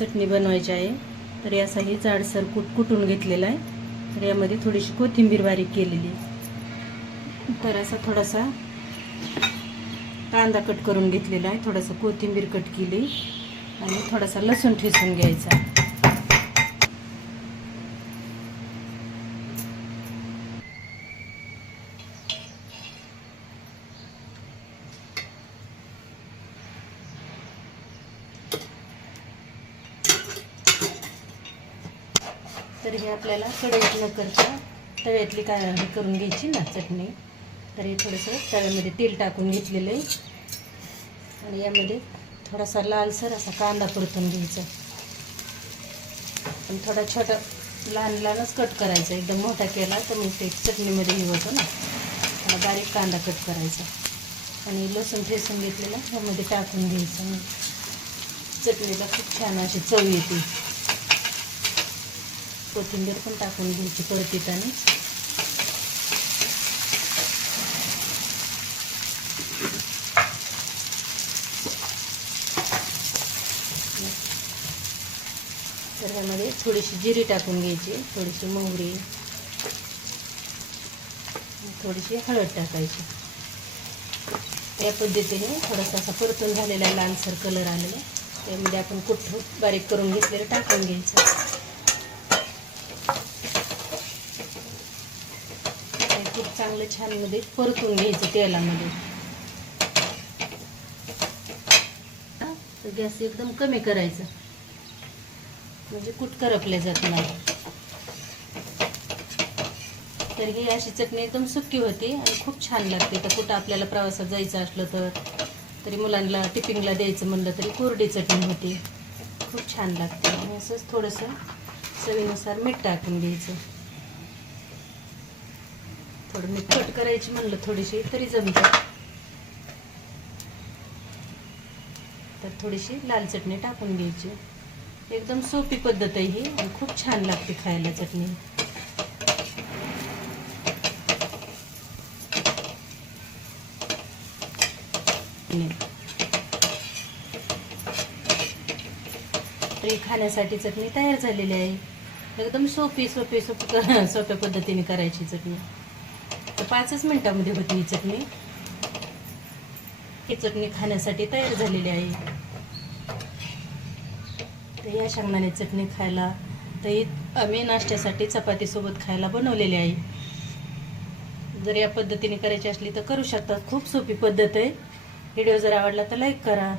चटणी बनवायची आहे. तर यासाठी जाडसर कुटून घेतलेला आहे. तर यामध्ये थोडीशी कोथिंबीर बारीक केलेली, तर असा थोडासा कांदा कट करून घेतलेला आहे, थोडासा कोथिंबीर कट केली आणि थोडासा लसूण ठेचून घ्यायचा. तर हे आपल्याला कढईत न करता तव्यातली हे करून घ्यायची ना चटणी. तर हे थोडंसं तव्यामध्ये तेल टाकून घेतलेलं आहे आणि यामध्ये थोडासा लालसर असा कांदा परतून घ्यायचा. आणि थोडा छोटा लहान लहानच कट करायचा, एकदम मोठा केला तर मग ते चटणीमध्ये हे होतं ना. थोडा बारीक कांदा कट करायचा आणि लसूण ठेचून घेतलेला ह्यामध्ये टाकून घ्यायचं. चटणीला खूप छान अशी चव येते. कोथिंबीर पण टाकून घ्यायची परतीताने. तर ह्यामध्ये थोडीशी जिरी टाकून घ्यायची, थोडीशी मोहरी, थोडीशी हळद टाकायची. या पद्धतीने थोडासा असा परतून झालेला लालसर कलर आलेला त्यामध्ये आपण कुठं बारीक करून घेतलेलं टाकून घ्यायचं. खूप चांगलं छान मध्ये परतून घ्यायचं तेलामध्ये. गॅस एकदम कमी करायचा म्हणजे कुठ करपल्या जात नाही. तर ही अशी चटणी एकदम सुकी होती आणि खूप छान लागते. तर कुठं आपल्याला प्रवासात जायचं असलं तरी मुलांना टिफिनला द्यायचं म्हणलं तरी कोरडी चटणी होती, खूप छान लागते. आणि असंच थोडंसं चवीनुसार मीठ टाकून घ्यायचं. थोडं मीठ कट करायची म्हणलं थोडीशी तरी जमतं. तर थोडीशी लाल चटणी टाकून घ्यायची. एकदम सोपी पद्धत आहे ही आणि खूप छान लागते खायला चटणी. तर खाण्यासाठी चटणी तयार झालेली आहे. एकदम सोप्या पद्धतीने करायची चटणी. तर 5च मिनिटामध्ये होती ही चटणी. ही चटणी खाण्यासाठी तयार झालेली आहे. तर या शेंगदाणे चटणी खायला तर आम्ही नाश्त्यासाठी चपातीसोबत खायला बनवलेली आहे. जर या पद्धतीने करायची असली तर करू शकता. खूप सोपी पद्धत आहे. व्हिडिओ जर आवडला तर लाईक करा.